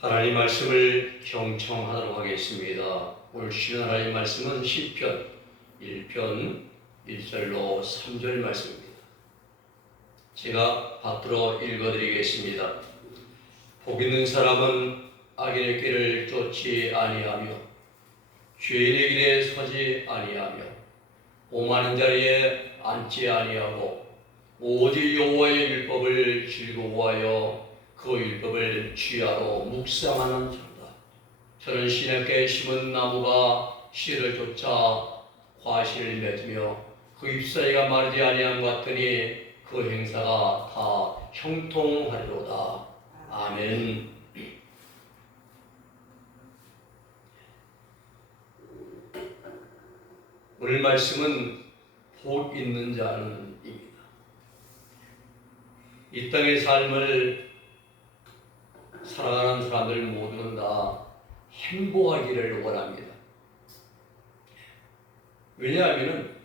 하나님 말씀을 경청하도록 하겠습니다. 오늘 주시는 하나님 말씀은 시편 1편 1절로 3절 말씀입니다. 제가 받들어 읽어드리겠습니다. 복 있는 사람은 악인의 길을 쫓지 아니하며 죄인의 길에 서지 아니하며 오만한 자리에 앉지 아니하고 오직 여호와의 율법을 즐거워하여 그 율법을 취하러 묵상하는 자다. 저는 시냇가에 심은 나무가 씨를 쫓아 과실을 맺으며 그 잎사귀가 마르지 아니함 같으니 그 행사가 다 형통하리로다. 아멘. 오늘 말씀은 복 있는 자는입니다. 이 땅의 삶을 살아가는 사람들 모두는 다 행복하기를 원합니다. 왜냐하면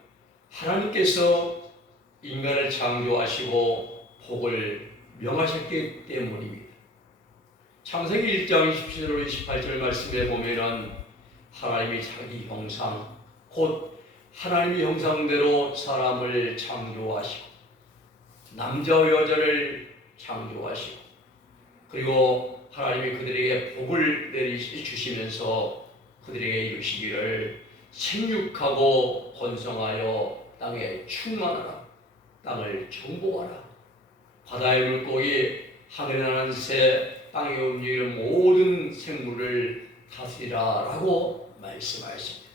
하나님께서 인간을 창조하시고 복을 명하셨기 때문입니다. 창세기 1장 27절 28절 말씀에 보면은 하나님이 자기 형상, 곧 하나님의 형상대로 사람을 창조하시고 남자와 여자를 창조하시고 그리고 하나님이 그들에게 복을 내리주시면서 그들에게 이르시기를 생육하고 번성하여 땅에 충만하라, 땅을 정복하라, 바다의 물고기, 하늘에 나는 새, 땅에 움직이는 모든 생물을 다스리라 라고 말씀하십니다.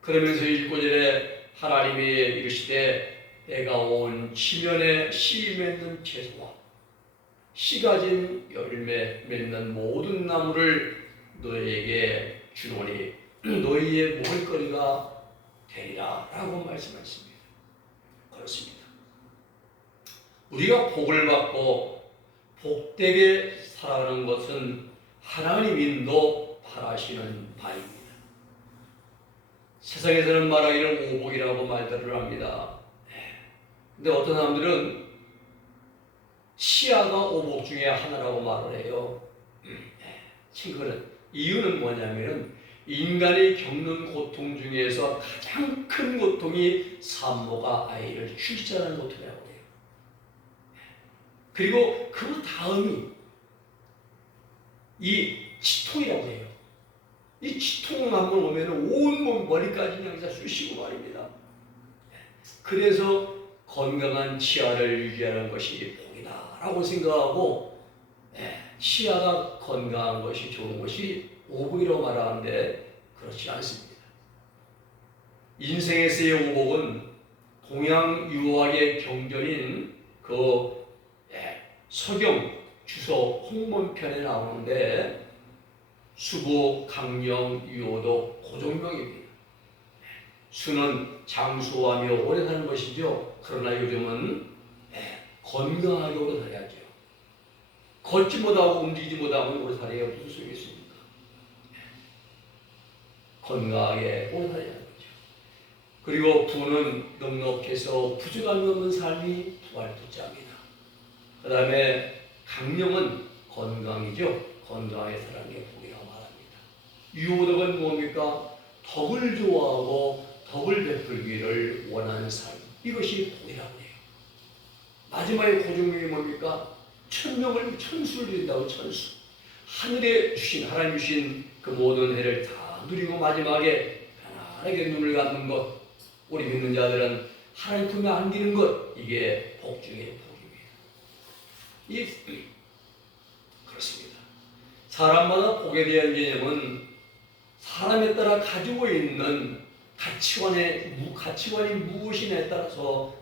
그러면서 1구절에 하나님이 이르시되 때가 온 지면에 씨 맺는 채소와 씨 가진 열매 맺는 모든 나무를 너희에게 주노니 너희의 먹을거리가 되리라 라고 말씀하십니다. 그렇습니다. 우리가 복을 받고 복되게 살아가는 것은 하나님인도 바라시는 바입니다. 세상에서는 말하기를 오복이라고 말들을 합니다. 근데 어떤 사람들은 시야가 오복 중에 하나라고 말을 해요. 친구는 이유는 뭐냐면은 인간이 겪는 고통 중에서 가장 큰 고통이 산모가 아이를 출산하는 고통이라고 해요. 그리고 그 다음이 이 치통이라고 해요. 이 치통 한번 오면 온몸 머리까지 그냥 다 쑤시고 말입니다. 그래서 건강한 치아를 유지하는 것이 복이다라고 생각하고 치아가 건강한 것이 좋은 것이 오복이라고 말하는데 그렇지 않습니다. 인생에서의 오복은 동양 유학의 경전인 그 서경 주서 홍문편에 나오는데 수보, 강령, 유호도 고종명입니다. 수는 장수하며 오래 사는 것이죠. 그러나 요즘은 건강하게 오래 살아야죠. 걷지 못하고 움직이지 못하고 오래 살아야 무슨 소용이 있습니까? 건강하게 오래 살아야 하는 거죠. 그리고 부는 넉넉해서 부족함이 없는 삶이 부활투자입니다. 그 다음에 강령은 건강이죠. 건강하게 사는 게 복이라고 말합니다. 유호덕은 뭡니까? 덕을 좋아하고 덕을 베풀기를 원하는 삶. 이것이 복이라고 해요. 마지막에 고종명이 뭡니까? 천명을 천수를 드린다고 천수. 하늘에 주신 하나님 주신 그 모든 해를 다 누리고 마지막에 편안하게 눈을 감는 것. 우리 믿는 자들은 하나님 품에 안기는 것. 이게 복 중의 복입니다. 그렇습니다. 사람마다 복에 대한 개념은 사람에 따라 가지고 있는 가치관이 무엇이냐에 따라서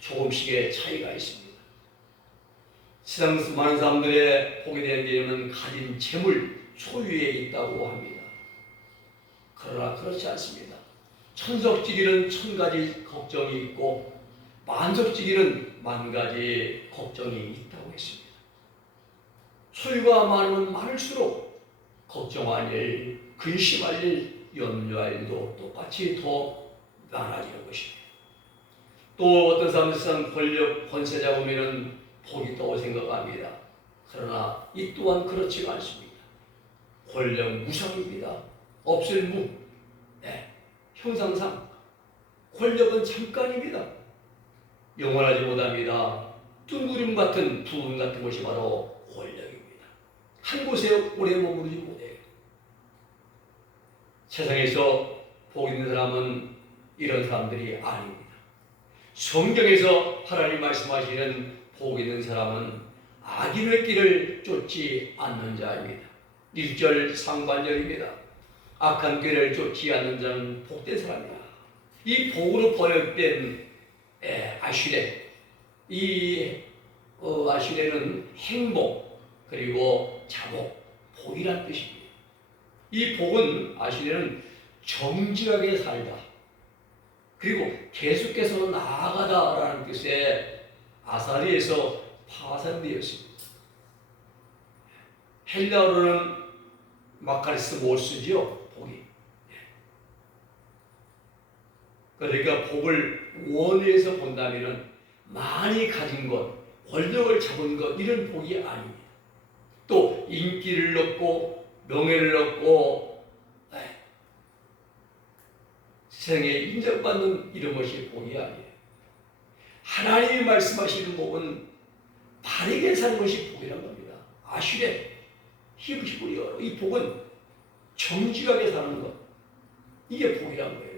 조금씩의 차이가 있습니다. 세상 많은 사람들의 복에 대한 개념은 가진 재물, 소유에 있다고 합니다. 그러나 그렇지 않습니다. 천석지기는 1000가지 걱정이 있고 만석지기는 10,000가지 걱정이 있다고 했습니다. 소유가 많으면 많을수록 걱정할 일, 근심할 일, 염려할 일도 똑같이 더 많아지는 것입니다. 또 어떤 사람은 세상 권력, 권세 잡으면 복이 있다고 생각합니다. 그러나 이 또한 그렇지가 않습니다. 권력 무상입니다. 없을 무. 네. 형상상 권력은 잠깐입니다. 영원하지 못합니다. 뜬구름 같은 부흥 같은 것이 바로 권력입니다. 한 곳에 오래 머무르지 못해요. 세상에서 복 있는 사람은 이런 사람들이 아닙니다. 성경에서 하나님 말씀하시는 복 있는 사람은 악인의 길을 쫓지 않는 자입니다. 1절 상반절입니다. 악한 길을 쫓지 않는 자는 복된 사람이다. 이 복으로 번역된 아슈레, 이 아슈레는 행복 그리고 자복, 복이란 뜻입니다. 이 복은 아슈레는 정직하게 살다 그리고 계속해서 나아가다라는 뜻의 아사리에서 파산되었습니다. 헬라어로는 마카리스 못 쓰죠, 복이. 그러니까 복을 원에서 본다면 많이 가진 것, 권력을 잡은 것, 이런 복이 아닙니다. 또 인기를 얻고 명예를 얻고 세상에 인정받는 이런 것이 복이 아니에요. 하나님이 말씀하시는 복은 바르게 사는 것이 복이라는 겁니다. 아슈레, 히브리어로 이 복은 정직하게 사는 것, 이게 복이라는 거예요.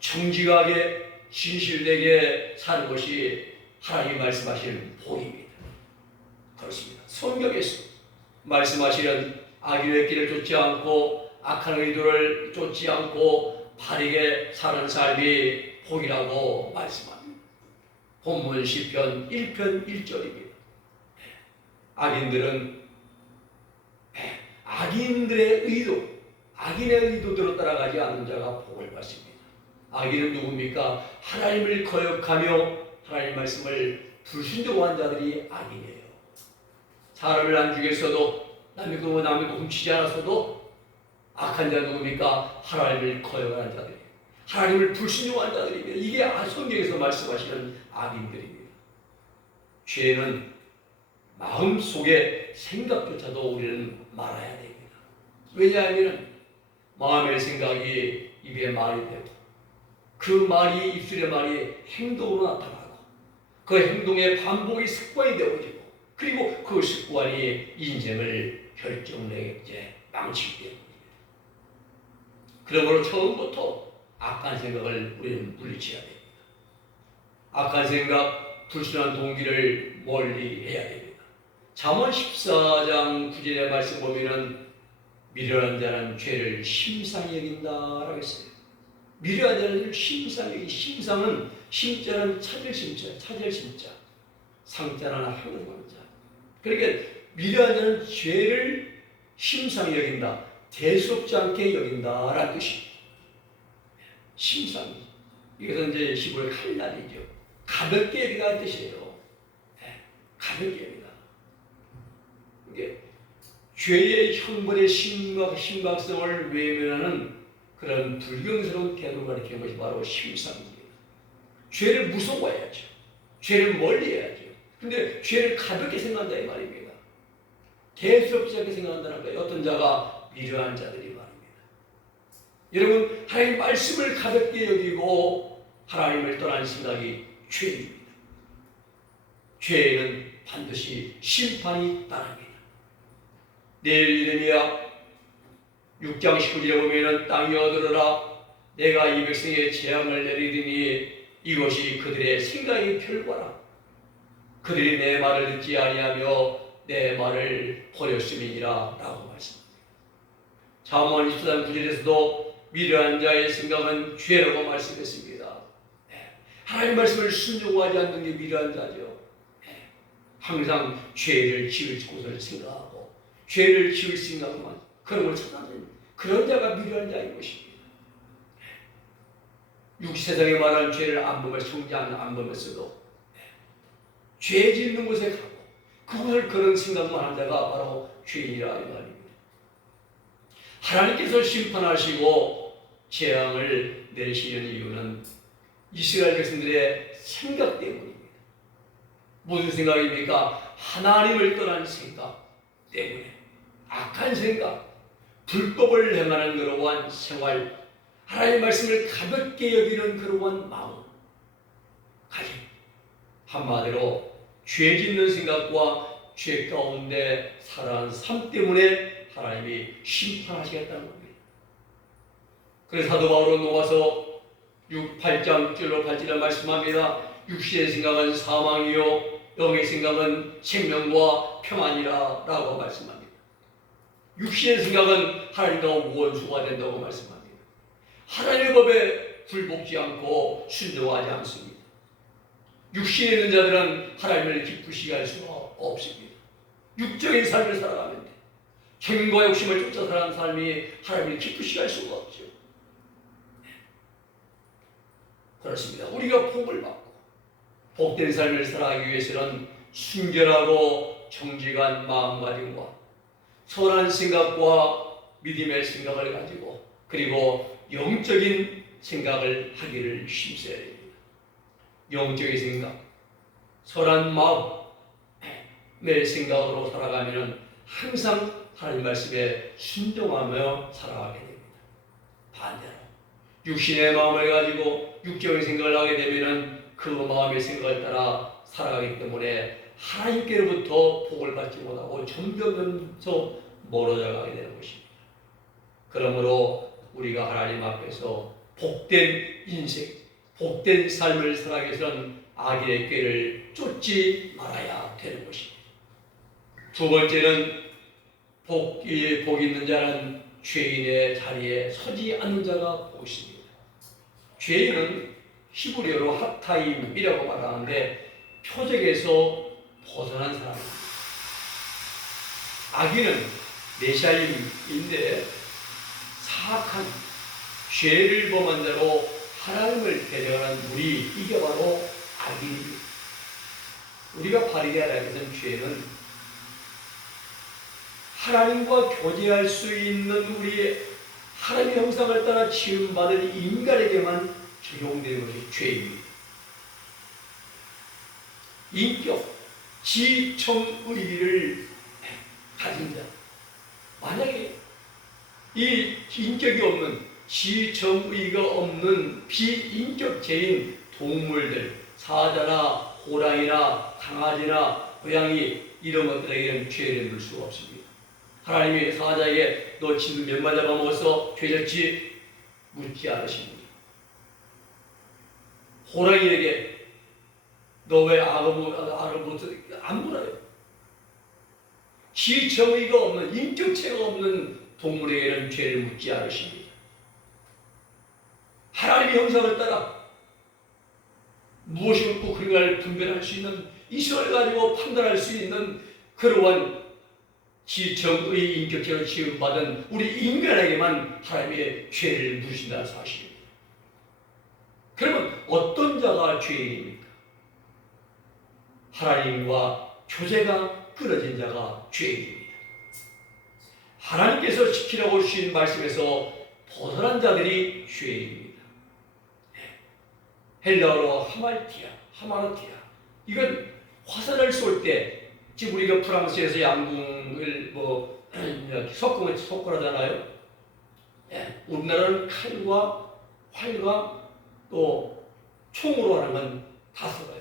정직하게 진실되게 사는 것이 하나님이 말씀하시는 복입니다. 그렇습니다. 성경에서 말씀하시는 악인의 길을 쫓지 않고 악한 의도를 쫓지 않고 바르게 사는 삶이 복이라고 말씀합니다. 본문 시편 1편 1절입니다. 악인들의 의도, 악인의 의도대로 따라가지 않는 자가 복을 받습니다. 악인은 누굽니까? 하나님을 거역하며 하나님 말씀을 불순종한 자들이 악인이에요. 사람을 안 죽였어도 남의 거 훔치지 않았어도 악한 자 누굽니까? 하나님을 거역하는 자들이에요. 하나님을 불순종한 자들입니다. 이게 성경에서 말씀하시는 악인들입니다. 죄는 마음속의 생각조차도 우리는 말아야 됩니다. 왜냐하면 마음의 생각이 입에 말이 되고 그 말이 입술의 말이 행동으로 나타나고 그 행동의 반복이 습관이 되어지고 그리고 그 습관이 인생을 결정내게 망치게 됩니다. 그러므로 처음부터 악한 생각을 우리는 물리쳐야 됩니다. 악한 생각, 불순한 동기를 멀리 해야 됩니다. 잠언 14장 9절의 말씀 보면은 미련한 자는 죄를 심상히 여긴다라고 했어요. 미련한 자는 심상히 여기, 심상은 심자는 찾을 심자, 찾을 심자, 상자는 항상 자. 그러니까 미련한 자는 죄를 심상히 여긴다, 대수롭지 않게 여긴다라는 뜻입니다. 심상히. 이것은 이제 시골 칼날이죠. 가볍게 여긴다는 뜻이에요. 가볍게 여긴다. 이게 죄의 형벌의 심각성을 외면하는 그런 불경스러운 태도를 가리키는 것이 바로 심상입니다. 죄를 무서워해야죠. 죄를 멀리해야죠. 근데 죄를 가볍게 생각한다 이 말입니다. 대수롭지 않게 생각한다는 거예요. 어떤 자가 미련한 자들이 말입니다. 여러분, 하나님 말씀을 가볍게 여기고 하나님을 떠난 생각이 죄입니다. 죄에는 반드시 심판이 따릅니다. 내일 이르니야 6장 19절에 보면은 땅이여 들으라 내가 이 백성의 재앙을 내리더니 이것이 그들의 생각의 결과라. 그들이 내 말을 듣지 아니하며 내 말을 버렸음이니라 라고 말씀합니다. 잠언 24장 9절에서도 미련한 자의 생각은 죄라고 말씀했습니다. 하나님 말씀을 순종하지 않는 게 미련한 자죠. 항상 죄를 지을 곳을 생각하고 죄를 지을 생각만 그런 걸 찾아내는 그런 자가 미련한 자인 것입니다. 세상에 말하는 죄를 안 보면 성장 안 보면서도 죄 짓는 곳에 가고 그것을 그런 생각만 하는 자가 바로 죄인이라 이 말입니다. 하나님께서 심판하시고 재앙을 내리시는 이유는 이스라엘 백성들의 생각 때문입니다. 무슨 생각입니까? 하나님을 떠난 생각 때문에. 악한 생각, 불법을 행하는 그러한 생활, 하나님의 말씀을 가볍게 여기는 그러한 마음, 가짐, 한마디로 죄 짓는 생각과 죄 가운데 살아가는 삶 때문에 하나님이 심판하시겠다는 겁니다. 그래서 사도 바울은 로마서 8장 6절로 8절에 말씀합니다. 육신의 생각은 사망이요 영의 생각은 생명과 평안이라 라고 말씀합니다. 육신의 생각은 하나님과 원수가 된다고 말씀합니다. 하나님의 법에 굴복지 않고 순종하지 않습니다. 육신에 있는 자들은 하나님을 기쁘시게 할 수가 없습니다. 육적인 삶을 살아가는데 경과 욕심을 쫓아 살아가는 삶이 하나님을 기쁘시게 할 수가 없죠. 그렇습니다. 우리가 복을 받고 복된 삶을 살아가기 위해서는 순결하고 정직한 마음가짐과 선한 생각과 믿음의 생각을 가지고 그리고 영적인 생각을 하기를 힘써야 됩니다. 영적인 생각, 선한 마음, 내 생각으로 살아가면 항상 하나님 말씀에 순종하며 살아가게 됩니다. 반대로 육신의 마음을 가지고 육적인 생각을 하게 되면 그 마음의 생각을 따라 살아가기 때문에 하나님께로부터 복을 받지 못하고 점점 멀어져 가게 되는 것입니다. 그러므로 우리가 하나님 앞에서 복된 인생, 복된 삶을 살아가기 위해서는 악인의 꾀를 쫓지 말아야 되는 것입니다. 두 번째는 복 있는 자는 죄인의 자리에 서지 않는 자가 복 있습니다. 죄인은 히브리어로 하타임이라고 말하는데 표적에서 벗어난 사람입니다. 악인은 메샤임인데 사악한 죄를 범한 자로 하나님을 대적하는 우리, 이게 바로 악인입니다. 우리가 바르게 알아야 되는 죄는 하나님과 교제할 수 있는 우리의 하나님의 형상을 따라 지음받은 인간에게만 적용되는 것이 죄입니다. 인격, 지청의를 가진 자, 만약에 이 인격이 없는, 지청의가 없는 비인격체인 동물들, 사자나 호랑이나 강아지나 고양이 이런 것들에게는 죄를 물 수가 없습니다. 하나님이 사자에게 너 지금 몇 마리 잡아먹었어? 죄졌지? 묻지 않으십니다. 호랑이에게 너 왜 악을 안 물어요? 지청의가 없는, 인격체가 없는 동물에게는 죄를 묻지 않으십니다. 하나님의 형상을 따라 무엇이 옳고 그른가를 분별할 수 있는, 이성을 가지고 판단할 수 있는 그러한 지청의 인격체로 지음받은 우리 인간에게만 하나님의 죄를 묻으신다는 사실입니다. 그러면 어떤 자가 죄인입니까? 하나님과 교제가 끊어진 자가 죄인입니다. 하나님께서 지키라고 주신 말씀에서 벗어난 자들이 죄인입니다. 헬라어로 하마르티아. 이건 화살을 쏠 때, 지금 우리가 프랑스에서 양궁을 석궁하잖아요. 우리나라는 칼과 활과 또 총으로 하는 건 다 써요.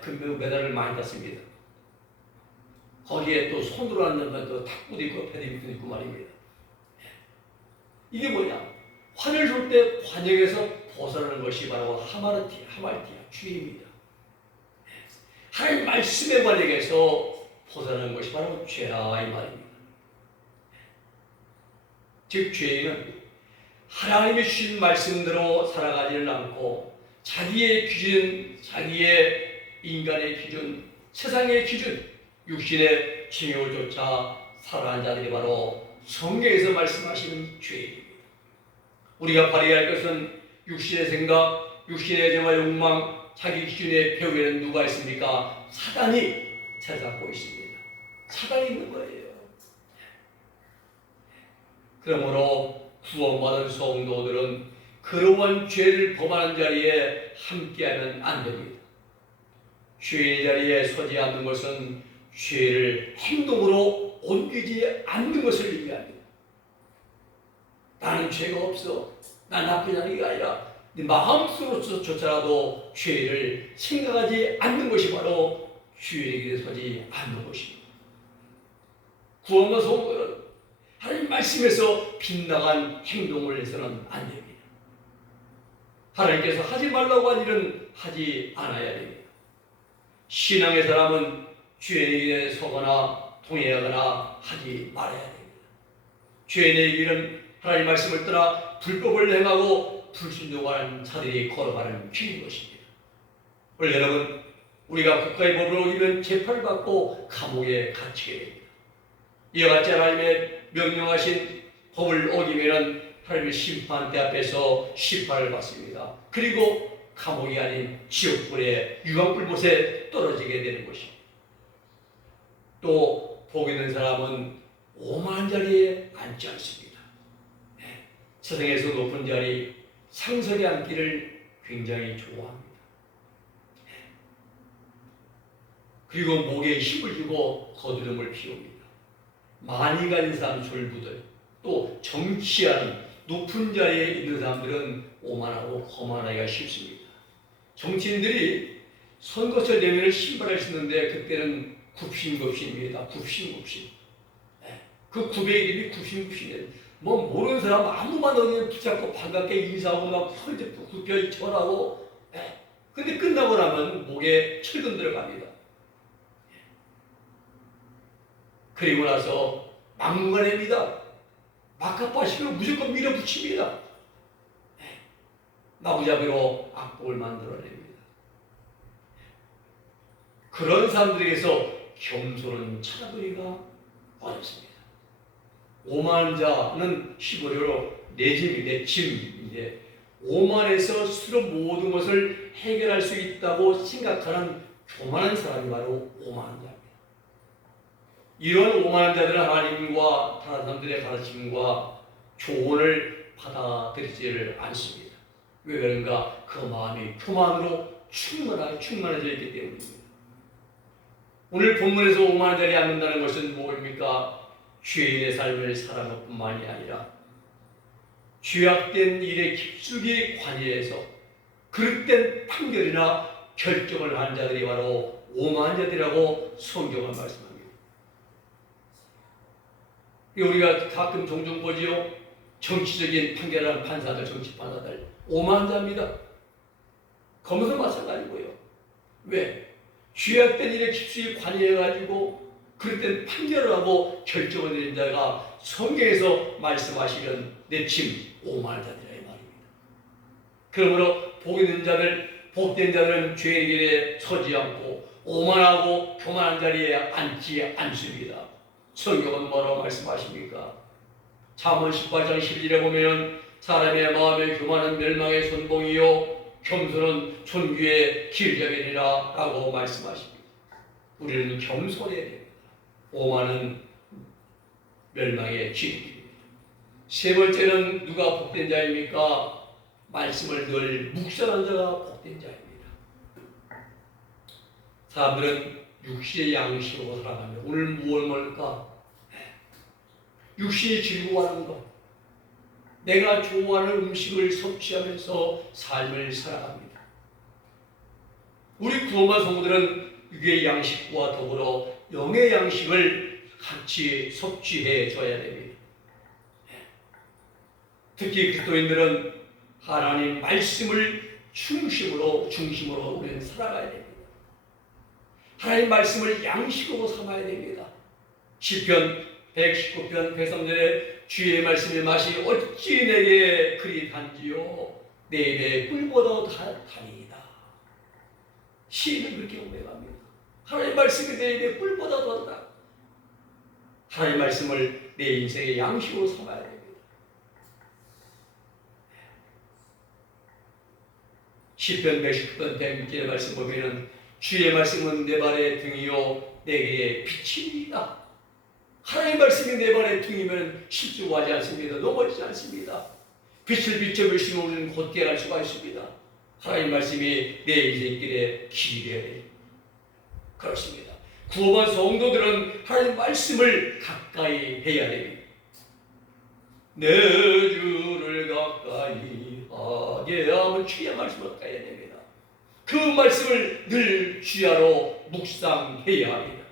금메달 메달을 많이 땄습니다. 거기에 또 손으로 하는 건 탁구도 있고 패딩도 있고 말입니다. 이게 뭐냐? 활을 쏠 때 관역에서 벗어나는 것이 바로 하마르티아, 죄입니다. 하나님 말씀의 관역에서 벗어나는 것이 바로 죄라 이 말입니다. 즉 죄인은 하나님이 주신 말씀대로 살아가지는 않고 자기의 기준, 자기의 인간의 기준, 세상의 기준, 육신의 징욕을 쫓아 살아가는 자들이 바로 성경에서 말씀하시는 죄입니다. 우리가 발휘해야 할 것은 육신의 생각, 육신의 정화 욕망, 자기 기준의 벽에는 누가 있습니까? 사단이 찾아잡고 있습니다. 사단이 있는 거예요. 그러므로 구원받은 성도들은 그러한 죄를 범하는 자리에 함께하면 안 됩니다. 죄의 자리에 서지 않는 것은 죄를 행동으로 옮기지 않는 것을 의미합니다. 나는 죄가 없어, 난 나쁜 자가 아니라 네 마음속으로조차라도 죄를 생각하지 않는 것이 바로 주의 길에 서지 않는 것입니다. 구원과 소원은 하나님 말씀에서 빗나간 행동을 해서는 안 됩니다. 하나님께서 하지 말라고 한 일은 하지 않아야 됩니다. 신앙의 사람은 주의 길에 서거나 동행하거나 하지 말아야 됩니다. 주의 길은 하나님 말씀을 떠나 불법을 행하고 불순종하는 자들이 걸어가는 길인 것입니다. 오늘 여러분, 우리가 국가의 법을 어기면 재판을 받고 감옥에 갇히게 됩니다. 이와 같이 하나님의 명령하신 법을 어기면 하나님의 심판대 앞에서 심판을 받습니다. 그리고 감옥이 아닌 지옥불에 유황불못에 떨어지게 되는 것입니다. 또 복 있는 사람은 오만한 자리에 앉지 않습니다. 세상에서 높은 자리, 상석에 앉기를 굉장히 좋아합니다. 그리고 목에 힘을 주고 거두름을 피웁니다. 많이 가진 사람 졸부들, 또 정치하는 높은 자리에 있는 사람들은 오만하고 거만하기가 쉽습니다. 정치인들이 선거철 되면 신발을 신는데 그때는 굽신굽신입니다. 굽신굽신. 그 굽의 이름이 굽신굽신이에요. 뭐 모르는 사람 아무만 어디 붙잡고 반갑게 인사하고 막 헐게 굽혀 절하고. 근데 끝나고 나면 목에 철근 들어갑니다. 그리고 나서 막무가내입니다. 막가빠시면 무조건 밀어붙입니다. 마구잡이로 악복을 만들어냅니다. 그런 사람들에게서 겸손은 찾아보기가 어렵습니다. 오만한 자는 시골로 내 짐인데 오만해서 스스로 모든 것을 해결할 수 있다고 생각하는 교만한 사람이 바로 오만한 자입니다. 이런 오만한 자들은 하나님과 다른 사람들의 가르침과 조언을 받아들이지를 않습니다. 왜 그런가? 그 마음이 교만으로 충만해져 있기 때문입니다. 오늘 본문에서 오만한 자리에 앉는다는 것은 뭡니까? 죄인의 삶을 살아갈 뿐만이 아니라 죄악된 일에 깊숙이 관여해서 그릇된 판결이나 결정을 한 자들이 바로 오만한 자들이라고 성경은 말씀합니다. 우리가 가끔 종종 보지요. 정치적인 판결하는 판사들, 정치 판사들 오만한 자입니다. 검사도 마찬가지고요. 왜? 죄악된 일에 깊숙이 관여해가지고 그릇된 판결을 하고 결정을 내린 자가 성경에서 말씀하시는 내침 오만한 자들이라 이 말입니다. 그러므로 복 있는 자들, 복된 자들은 죄의 길에 서지 않고 오만하고 교만한 자리에 앉지 않습니다. 성경은 뭐라고 말씀하십니까? 잠언 18장 11절에 보면 사람의 마음에 교만은 멸망의 선봉이요 겸손은 존귀의 길잡이니라 라고 말씀하십니다. 우리는 겸손해야 됩니다. 오만은 멸망의 길입니다. 세 번째는 누가 복된 자입니까? 말씀을 늘 묵상한 자가 복된 자입니다. 사람들은 육신의 양식으로 살아갑니다. 오늘 무엇을 먹을까? 육신이 즐거워하는 것, 내가 좋아하는 음식을 섭취하면서 삶을 살아갑니다. 우리 구원받은 성도들은 육의 양식과 더불어 영의 양식을 같이 섭취해 줘야 됩니다. 특히 그리스도인들은 하나님 말씀을 중심으로 우리는 살아가야 됩니다. 하나님 말씀을 양식으로 삼아야 됩니다. 시편 119편 103절에 주의 말씀의 맛이 어찌 내게 그리 단지요 내 입에 꿀보다 달이다. 시인은 그렇게 고백합니다. 하나님 말씀이 내 입에 꿀보다 더 달. 하나님 말씀을 내 인생의 양식으로 삼아야 됩니다. 시편 119편 106절의 말씀 보면은 주의 말씀은 내 발의 등이요 내게 빛입니다. 하나님 말씀이 내 발의 등이면 실족하지 않습니다. 넘어지지 않습니다. 빛을 비춰보시면 우리는 곧게 갈 수가 있습니다. 하나님 말씀이 내 인생길에 길이 되어야 됩니다. 그렇습니다. 구원받은 성도들은 하나님 말씀을 가까이 해야 됩니다. 내 주를 가까이 하게 하면 주의 말씀을 가까이 해야 됩니다. 그 말씀을 늘 주야로 묵상해야 합니다.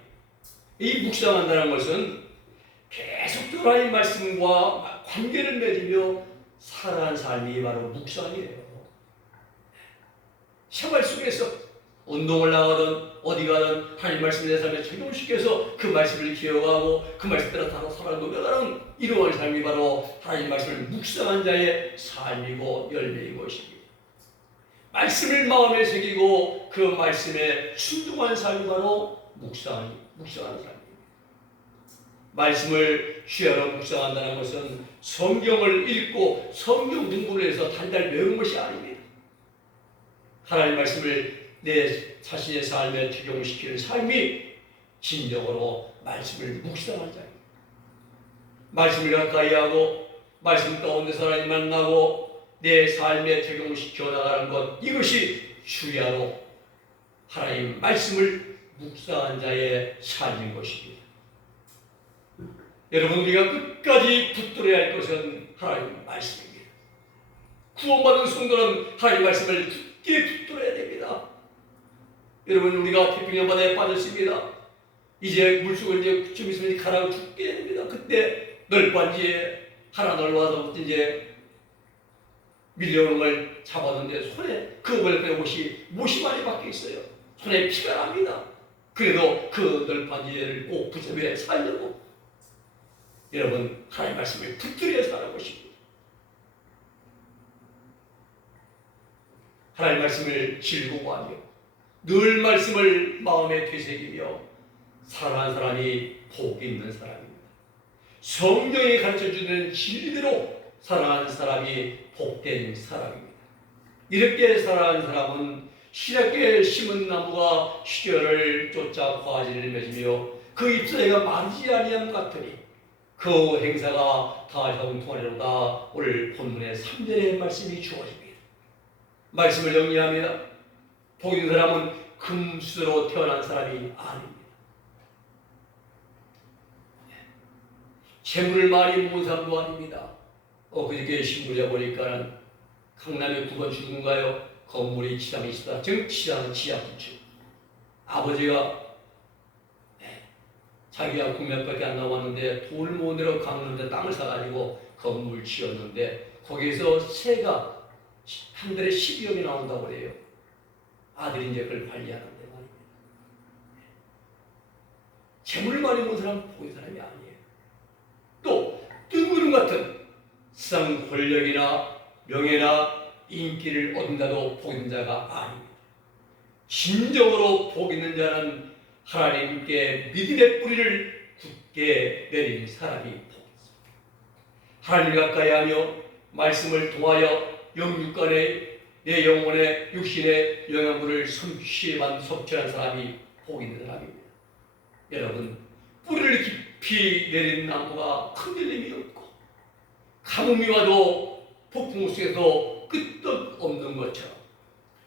이 묵상한다는 것은 계속적으로 하나님 말씀과 관계를 맺으며 살아가는 삶이 바로 묵상이에요. 생활 속에서 운동을 나가든 어디 가든 하나님 말씀을 내 삶에 적용시켜서 그 말씀을 기억하고 그 말씀 따라 따라 살아가는 이러한 삶이 바로 하나님 말씀을 묵상한 자의 삶이고 열매인 것입니다. 말씀을 마음에 새기고 그 말씀에 순종한 삶이 바로 묵상하는 삶입니다. 말씀을 주야로 묵상한다는 것은 성경을 읽고 성경 공부를 해서 단달 외우는 것이 아닙니다. 하나님 말씀을 내 자신의 삶에 적용시키는 삶이 진정으로 말씀을 묵상한 자입니다. 말씀을 가까이 하고 말씀 가운데서 하나님 만나고 내 삶에 적용시켜 나가는 것, 이것이 주야로 하나님 말씀을 묵상한 자의 삶인 것입니다. 여러분, 우리가 끝까지 붙들어야 할 것은 하나님 말씀입니다. 구원받은 성도는 하나님 말씀을 굳게 붙들어야 됩니다. 여러분, 우리가 태평양 바다에 빠졌습니다. 이제 물속을 이제 좀 있으면 가라고 죽게 됩니다. 그때 널빤지에 하나 널와서 이제 밀려오는 걸 잡았는데 손에 그 멀쩡한 못이 많이 박혀 있어요. 손에 피가 납니다. 그래도 그 널빤지를 꼭 붙잡아 살려고 여러분, 하나님 말씀을 붙들여 사는 것입니다. 하나님 말씀을 즐거워하며 늘 말씀을 마음에 되새기며 살아가는 사람이 복 있는 사람입니다. 성경이 가르쳐주는 진리대로 살아가는 사람이 복된 사람입니다. 이렇게 살아가는 사람은 신약에 심은 나무가 시절을 쫓아 과실을 맺으며 그 잎사귀가 마르지 아니함 같으니 그 행사가 다 형통하리로다. 오늘 본문의 3절의 말씀이 주어집니다. 말씀을 정리합니다. 복 있는 사람은 금수로 태어난 사람이 아닙니다. 재물을 많이 모은 사람도 아닙니다. 그저께 신문에 보니까는 강남에 9번 출구인가요? 건물이 지상에 있다. 즉 지상은 지하구축. 아버지가 자기가 국면밖에 안 나왔는데 돈을 못 내러 강릉에 땅을 사가지고 건물 지었는데 거기에서 세가 한 달에 12억이 나온다고 그래요. 아들이 이제 그걸 관리하는데 말입니다. 재물을 많이 본 사람은 복인 사람이 아니에요. 또 뜬구름 같은 세상 권력이나 명예나 인기를 얻는다도 복 있는 자가 아닙니다. 진정으로 복 있는 자는 하나님께 믿음의 뿌리를 굳게 내린 사람이 복 있습니다. 하나님 가까이 하며 말씀을 통하여 영육간의 내 영혼의 육신의 영양분을 성취만 섭취한 사람이 복 있는 사람입니다. 여러분, 뿌리를 깊이 내린 나무가 흔들림이 없고 가뭄이 와도 폭풍 속에서 끄떡없는 것처럼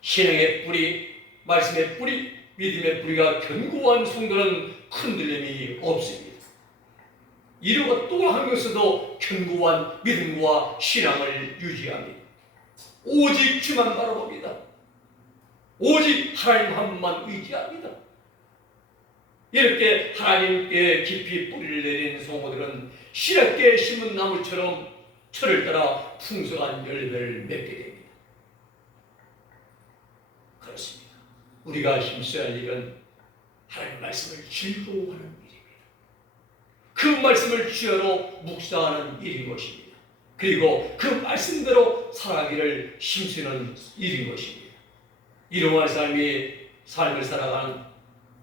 신앙의 뿌리, 말씀의 뿌리, 믿음의 뿌리가 견고한 성도는 흔들림이 없습니다. 이러고 또 하면서도 견고한 믿음과 신앙을 유지합니다. 오직 주만 바라봅니다. 오직 하나님 한 분만 의지합니다. 이렇게 하나님께 깊이 뿌리를 내린 성도들은 신약에 심은 나무처럼 철을 따라 풍성한 열매를 맺게 됩니다. 그렇습니다. 우리가 힘써야 할 일은 하나님 말씀을 즐거워하는 일입니다. 그 말씀을 주야로 묵상하는 일인 것입니다. 그리고 그 말씀대로 살아가기를 힘쓰는 일인 것입니다. 이러한 삶이 삶을 살아가는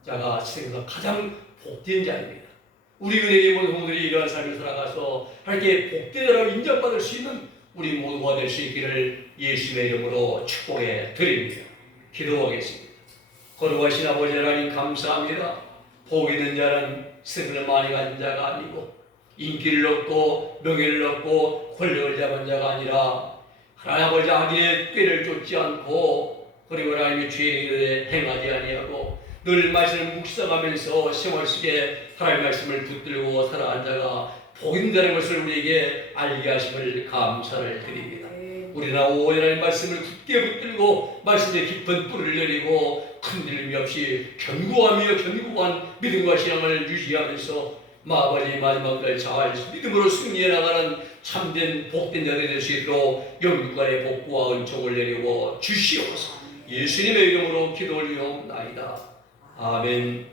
자가 세상에서 가장 복된 자입니다. 우리 은혜의 모든 성도들이 이러한 삶을 살아가서 하나님께 복된 자라고 인정받을 수 있는 우리 모두가 될 수 있기를 예수의 이름으로 축복해 드립니다. 기도하겠습니다. 거룩하신 아버지 하나님 감사합니다. 복 있는 자는 세금을 많이 가진 자가 아니고 인기를 얻고 명예를 얻고 권력을 잡은 자가 아니라 하나님 아버지 악인의 꾀를 쫓지 않고 그리고 하나님의 죄에 행하지 아니하고 늘 말씀을 묵상하면서 생활 속에 하나님의 말씀을 붙들고 살아간 자가 복인되는 것을 우리에게 알게 하심을 감사를 드립니다. 우리나 오해라는 말씀을 굳게 붙들고 말씀의 깊은 뿌리를 내리고 흔들림이 없이 견고한 믿음과 신앙을 유지하면서 아버지 마지막까지 잘 믿음으로 승리해 나가는 참된 복된 자들이 될 수 있도록 영육간의 복과 은총을 내리고 주시옵소서. 예수님의 이름으로 기도 올리옵나이다. 아멘.